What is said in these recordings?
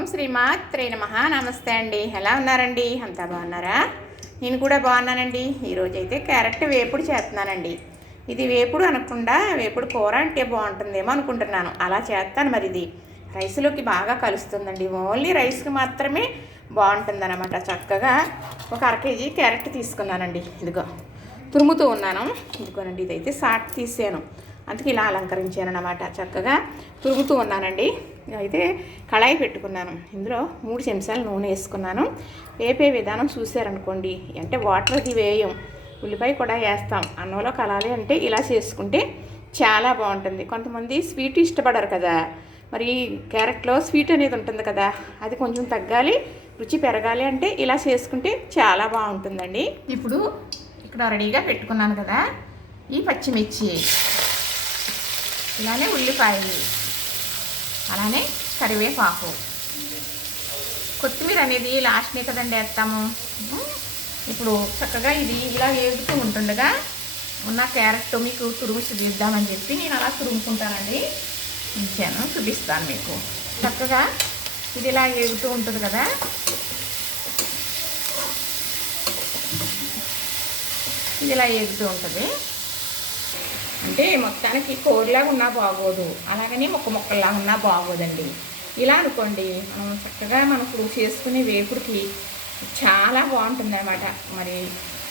ఓం శ్రీమాత్రే నమ. నమస్తే అండి. ఎలా ఉన్నారండి? అంతా బాగున్నారా? నేను కూడా బాగున్నానండి. ఈరోజు అయితే క్యారెట్ వేపుడు చేస్తున్నానండి. ఇది వేపుడు అనకుండా వేపుడు కూర అంటే బాగుంటుందేమో అనుకుంటున్నాను. అలా చేస్తాను మరి ఇది. రైస్లోకి బాగా కలుస్తుందండి. ఓన్లీ రైస్కి మాత్రమే బాగుంటుందన్నమాట. చక్కగా ఒక అర కేజీ క్యారెట్ తీసుకున్నానండి. ఇదిగో తురుముతూ ఉన్నాను. ఇదిగోనండి ఇదైతే సాట్ తీసాను. అందుకే ఇలా అలంకరించాను అనమాట చక్కగా తురుగుతూ ఉన్నానండి. అయితే కళాయి పెట్టుకున్నాను. ఇందులో మూడు చెంచాలు నూనె వేసుకున్నాను. వేపే విధానం చూసారనుకోండి అంటే వాటర్ అది వేయం ఉల్లిపాయ కూడా వేస్తాం. అన్నంలో కలాలి అంటే ఇలా చేసుకుంటే చాలా బాగుంటుంది. కొంతమంది స్వీట్ ఇష్టపడరు కదా మరి క్యారెట్లో స్వీట్ అనేది ఉంటుంది కదా అది కొంచెం తగ్గాలి రుచి పెరగాలి అంటే ఇలా చేసుకుంటే చాలా బాగుంటుందండి. ఇప్పుడు ఇక్కడ రెడీగా పెట్టుకున్నాను కదా ఈ పచ్చిమిర్చి ఇలానే ఉల్లిపాయలు. అలానే కరివేపాకు. కొత్తిమీర అనేది లాస్ట్నే కదండి వేస్తాము. ఇప్పుడు చక్కగా ఇది ఇలా వేగుతూ ఉంటుండగా ఉన్న క్యారెట్ మీకు తురుము చూపిద్దామని చెప్పి నేను అలా తురుముకుంటానండి. ఇచ్చాను చూపిస్తాను మీకు. చక్కగా ఇది ఇలా వేగుతూ ఉంటుంది కదా. ఇది ఇలా వేగుతూ ఉంటుంది. అంటే మొత్తానికి కోరిలాగా ఉన్నా బాగోదు. అలాగని మొక్క మొక్కల్లా ఉన్నా బాగోదండి. ఇలా అనుకోండి మనం చక్కగా మనకు చేసుకునే వేపుడికి చాలా బాగుంటుంది అనమాట మరి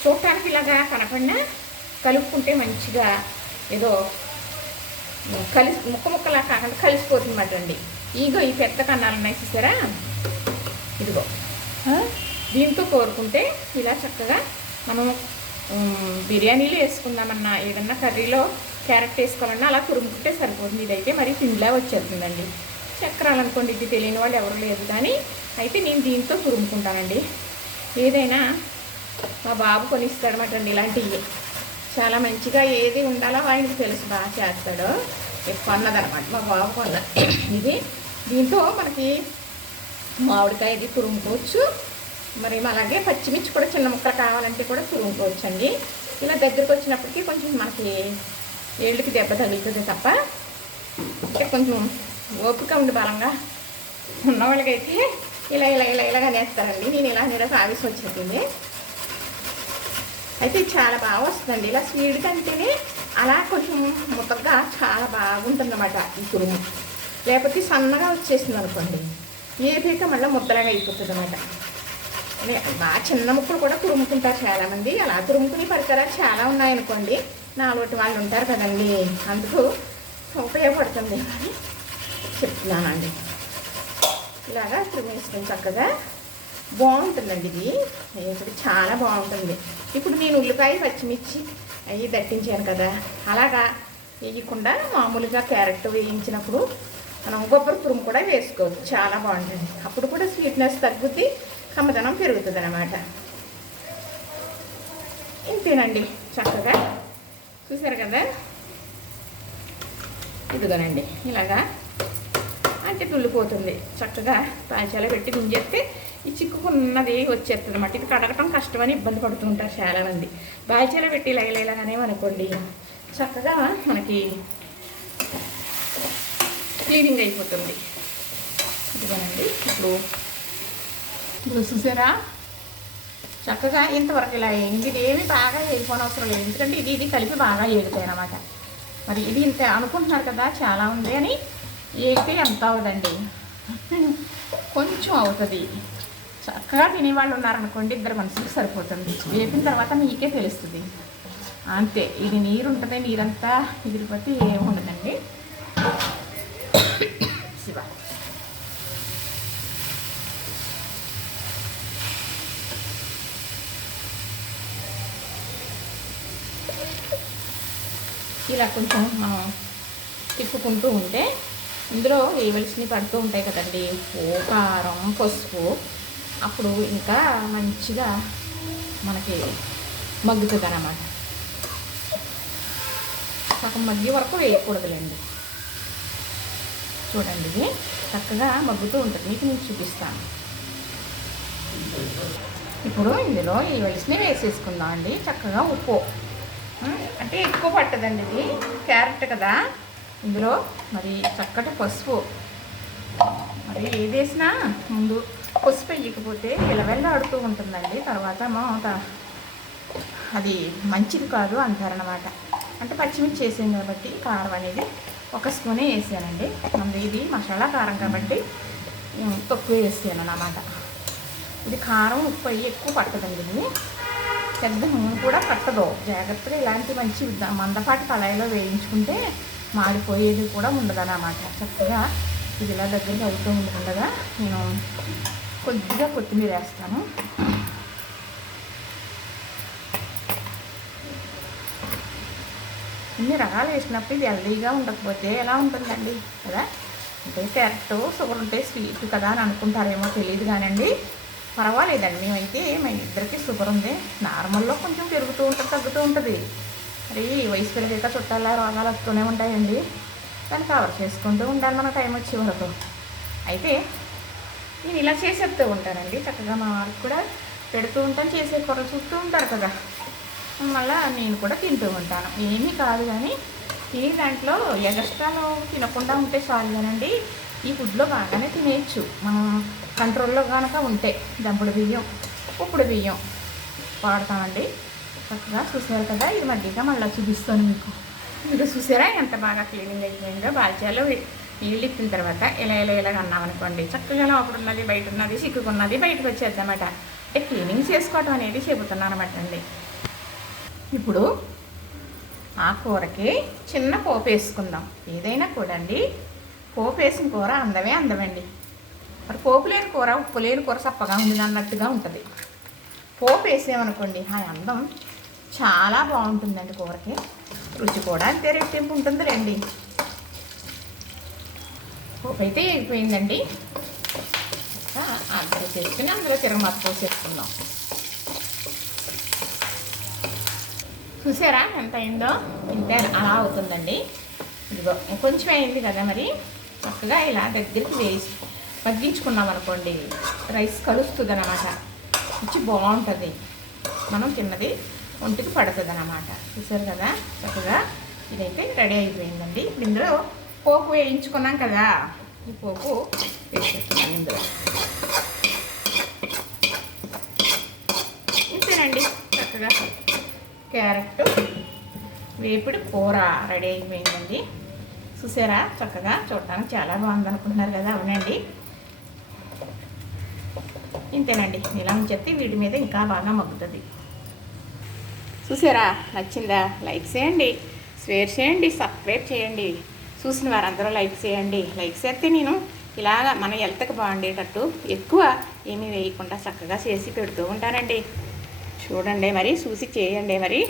చూడటానికి ఇలాగా కనపడినా కలుపుకుంటే మంచిగా ఏదో కలిసి ముక్క ముక్కలా కాకుండా కలిసిపోతుందన్నమాట అండి. ఇగో ఈ పెద్ద కన్నాలు ఉన్నాయి చూసారా? ఇదిగో. దీంతో కోరుకుంటే ఇలా చక్కగా మనం బిర్యానీలో వేసుకుందామన్నా ఏదన్నా కర్రీలో క్యారెట్ వేసుకోవాలన్నా అలా కురుముకుంటే సరిపోతుంది. ఇదైతే మరి పిండిలా వచ్చేస్తుందండి. చక్రాలు అనుకోండి ఇది తెలియని వాళ్ళు ఎవరు లేదు కానీ అయితే నేను దీంతో కురుముకుంటానండి ఏదైనా మా బాబు కొనిస్తాడనమాట అండి ఇలాంటివి. చాలా మంచిగా ఏది ఉండాలో ఆయనకి తెలుసు బాగా చేస్తాడు. కొన్నదనమాట మా బాబు కొన్న. ఇది దీంతో మనకి మామిడికాయ ఇది మరి అలాగే పచ్చిమిర్చి కూడా చిన్న ముక్కలు కావాలంటే కూడా తురుముకోవచ్చండి ఇలా దగ్గరకు వచ్చినప్పటికీ కొంచెం మనకి ఏళ్ళకి దెబ్బ తగులుతుంది తప్ప అంటే కొంచెం ఓపిక ఉండి బలంగా ఉన్న వాళ్ళకైతే ఇలా ఇలా ఇలా ఇలాగా నేస్తారండి నేను ఇలా నీరస ఆవేశం వచ్చేసింది అయితే చాలా బాగా వస్తుందండి. ఇలా స్వీడ్ కంటేనే అలా కొంచెం ముద్దగా చాలా బాగుంటుంది అన్నమాట ఈ తురుము. లేకపోతే సన్నగా వచ్చేసింది అనుకోండి ఏదైతే మళ్ళీ ముద్దలాగా అయిపోతుంది అనమాట బాగా చిన్న ముక్కలు కూడా తురుముకుంటారు చాలామంది. అలా తురుముకునే పరికరాలు చాలా ఉన్నాయనుకోండి నాలుగు వాళ్ళు ఉంటారు కదండి. అందుకు ఉపయోగపడుతుంది. అని చెప్తున్నానండి. ఇలాగా తురిమేసుకుని చక్కగా బాగుంటుందండి ఇది. ఇప్పుడు చాలా బాగుంటుంది. ఇప్పుడు నేను ఉల్లిపాయ పచ్చిమిర్చి అవి దట్టించాను కదా. అలాగా వేయకుండా మామూలుగా క్యారెట్ వేయించినప్పుడు మనం కొబ్బరి తురుము కూడా వేసుకోవచ్చు. చాలా బాగుంటుంది. అప్పుడు కూడా స్వీట్నెస్ తగ్గుద్ది. కమ్మదనం పెరుగుతుంది అన్నమాట ఇంతేనండి చక్కగా. చూసారు కదా? ఇదిగోనండి ఇలాగా అంటే తుల్లిపోతుంది చక్కగా పాచాల పెట్టి గుంజేస్తే ఈ చిక్కుకున్నది వచ్చేస్తుంది అనమాట ఇది కడగటం కష్టమని ఇబ్బంది పడుతుంటారు చాలామంది. బాయిచాల పెట్టి లైలైలాగానే అనుకోండి చక్కగా మనకి క్లీనింగ్ అయిపోతుంది. ఇదిగోనండి ఇప్పుడు ఇప్పుడు చూసారా? చక్కగా ఇంతవరకు ఇలా అయింది ఇది ఏమి బాగా వేయకపోని అవసరం లేదు. ఎందుకంటే ఇది ఇది కలిపి బాగా వేగుతాయి అన్నమాట. మరి ఇది ఇంత అనుకుంటున్నారు కదా చాలా ఉంది అని వేస్తే ఎంత అవుదండి? కొంచెం అవుతుంది. చక్కగా తినేవాళ్ళు ఉన్నారనుకోండి ఇద్దరు మనుషులకు సరిపోతుంది. వేపిన తర్వాత మీకే తెలుస్తుంది. అంతే. ఇది నీరు ఉంటుంది నీరంతా ఎగిరిపోతే ఏముండదండి. ఇలా కొంచెం మనం తిప్పుకుంటూ ఉంటే ఇందులో వేయవలసినవి పడుతూ ఉంటాయి కదండి. ఉప్పు కారం పసుపు. అప్పుడు ఇంకా మంచిగా మనకి మగ్గుతుంది అన్నమాట సగం మగ్గి వరకు వేయకూడదులేండి. చూడండి ఇది చక్కగా మగ్గుతూ ఉంటుంది. మీకు నేను చూపిస్తాను. ఇప్పుడు ఇందులో వేయవలసినవి వేసేసుకుందాం అండి చక్కగా ఉప్పు. అంటే ఎక్కువ పట్టదండి ఇది. క్యారెట్ కదా. ఇందులో మరి చక్కటి పసుపు. మరి ఏది వేసినా ముందు పసుపు వేయకపోతే విలవెల్ల ఆడుతూ ఉంటుందండి. తర్వాత ఏమో అది మంచిది కాదు అంటారనమాట అంటే పచ్చిమిర్చి వేసాను కాబట్టి కారం అనేది ఒక స్పూనే వేసానండి. ముందు ఇది మసాలా కారం కాబట్టి తక్కువ వేసాను అన్నమాట. ఇది కారం ఉప్పు అయ్యి ఎక్కువ పట్టదండి ఇది. పెద్ద నూనె కూడా పట్టదు. జాగ్రత్తగా ఇలాంటి మంచి మందపాటి కళాయిలో వేయించుకుంటే మాడిపోయేది కూడా ఉండదన్నమాట. చక్కగా ఇది ఇలా దగ్గరికి అవుతూ ఉండగా నేను కొద్దిగా కొత్తిమీర వేస్తాను. ఇన్ని రకాలు వేసినప్పుడు ఇది హెల్దీగా ఉండకపోతే ఎలా ఉంటుందండి? కదా? అంటే క్యారెట్ షుగర్ ఉంటే స్వీట్ కదా అని అనుకుంటారేమో తెలియదు కానండి. పర్వాలేదండి. మేమైతే మా ఇద్దరికి షుగర్ ఉంది. నార్మల్లో కొంచెం పెరుగుతూ ఉంటుంది తగ్గుతూ ఉంటుంది. మరి వయసు పెరిగాక చుట్టాల రోగాలు వస్తూనే ఉంటాయండి. దాన్ని కవర్ చేసుకుంటూ ఉండాలి మన టైం వచ్చే వరకు. అయితే నేను ఇలా చేసేస్తూ ఉంటానండి. చక్కగా మా వారికి కూడా పెడుతూ ఉంటాను చేసే కొర చూస్తూ ఉంటారు కదా. మళ్ళీ నేను కూడా తింటూ ఉంటాను. ఏమీ కాదు కానీ ఈ దాంట్లో ఎగస్ట్రాలో తినకుండా ఉంటే చాలు కానండి. ఈ ఫుడ్లో బాగానే తినేయచ్చు. మనం కంట్రోల్లో కనుక ఉంటే దంపుడు బియ్యం ఉప్పుడు బియ్యం వాడతామండి. చక్కగా చూసారు కదా ఇది మధ్యగా మళ్ళీ చూపిస్తాను మీకు. మీరు చూసారా ఎంత బాగా క్లీనింగ్ అయిపోయిందో బాల్చాలో నీళ్ళు ఇచ్చిన తర్వాత ఇలా ఇలా ఇలా అన్నామనుకోండి చక్కగా లోపల ఉన్నది బయట ఉన్నది చిక్కుకున్నది బయటకు వచ్చేద్దన్నమాట. అంటే క్లీనింగ్ చేసుకోవటం అనేది చెబుతున్నాను అనమాట అండి. ఇప్పుడు ఆ కూరకి చిన్న పోపు వేసుకుందాం. ఏదైనా కూడా అండి పోపు వేసిన కూర అందమే అందమండి. మరి పోపు లేని కూర ఉప్పు లేని కూర సప్పగా ఉంది అన్నట్టుగా ఉంటుంది. పోపు వేసామనుకోండి ఆ అందం చాలా బాగుంటుందండి కూరకి. రుచి కూడా అంతే రెట్టింపు ఉంటుంది రండి పోపు అయితే అయిపోయిందండి అందులో చేసుకుని అందులో తిరగమాత పోసేసుకుందాం చూసారా ఎంత అయిందో? ఇంత అలా అవుతుందండి. ఇదిగో కొంచెం అయింది కదా మరి. చక్కగా ఇలా దగ్గరికి వేసి మగ్గించుకున్నాం అనుకోండి రైస్ కలుస్తుంది అనమాట రుచి బాగుంటుంది. మనం తిన్నది ఒంటికి పడుతుంది అనమాట చూసారు కదా? చక్కగా ఇదైతే రెడీ అయిపోయిందండి. ఇందులో పోపు వేయించుకున్నాం కదా? ఈ పోపు వేసేస్తున్నాం ఇందులో. ఇంతేనండి. చక్కగా క్యారెట్ వేపుడు కూర రెడీ అయిపోయిందండి. చూసారా? చక్కగా చూడటానికి చాలా బాగుంది అనుకుంటున్నారు కదా? అవునండి. ఇంతేనండి. ఇలా చెప్తే వీటి మీద ఇంకా బాగా మగ్గుతుంది. చూసారా? నచ్చిందా? లైక్ చేయండి. షేర్ చేయండి. సబ్స్క్రైబ్ చేయండి. చూసిన వారందరూ లైక్ చేయండి. లైక్ చేస్తే నేను ఇలాగ మన హెల్త్కి బాగుండేటట్టు ఎక్కువ ఏమీ వేయకుండా చక్కగా చేసి పెడుతూ ఉంటానండి. చూడండి మరి చూసి చేయండి మరి.